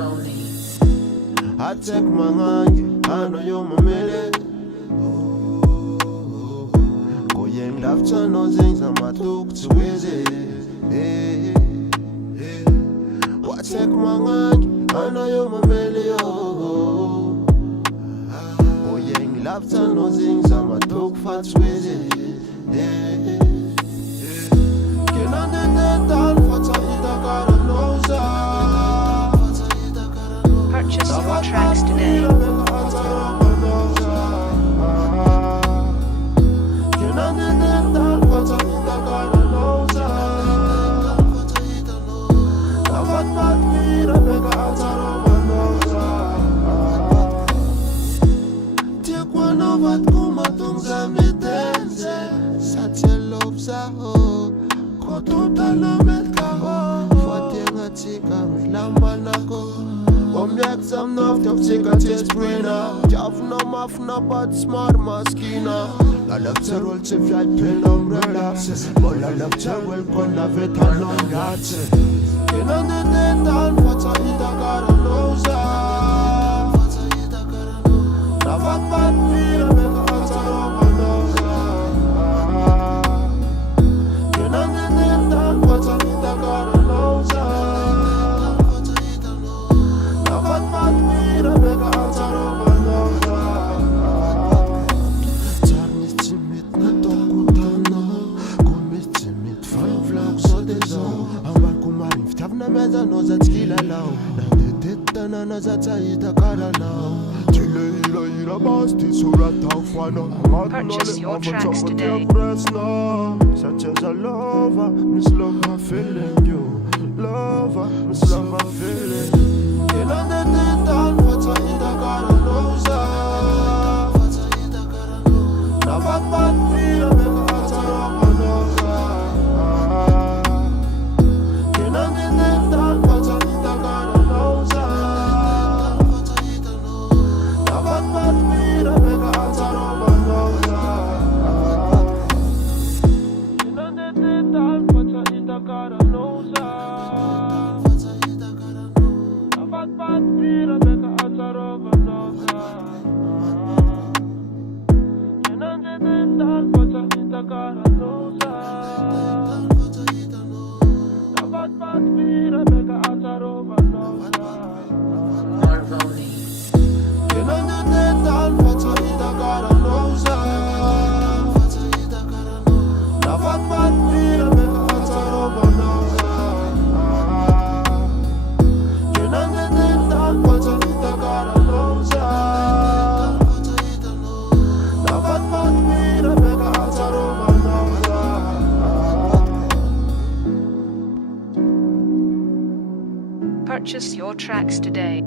I take my hand, I know you're my melody. Go yen laughter, no things I'm a talk to easy. I take my hand, I know you're my melody. Go yen laughter, no things I'm a talk for too easy. Can I do that down for Tahita Caranosa? Purchase your tracks today. Take one of what kuma tunza mitenze. Satya love zaho. Kotuta na metkaho. Fatenga tika lamba nako. Omyak sam nof of tika test winner. Jaf no maf na but smart maskina. La love to roll to fly pen on relax. But la love to well con la veta non gats. Can I do that down for Tahita Caranosa? Navat bat me to make a answer over nosa. Can I do that down for Tahita Caranosa? Navat bat me to make a answer over nosa. Tarnis timit na tokutana. Kumit timit fan vlog so dezo. Tavna meza no zatskila lao. Nandeteta na zatahita karalao. Tile ira basti surata ufana. Purchase your tracks today. Such as a lover, miss love my feeling you. Lover, miss love my feeling. Can I get it down for Tahita Caranosa? Navat bat me to make a answer over nosa. Purchase your tracks today.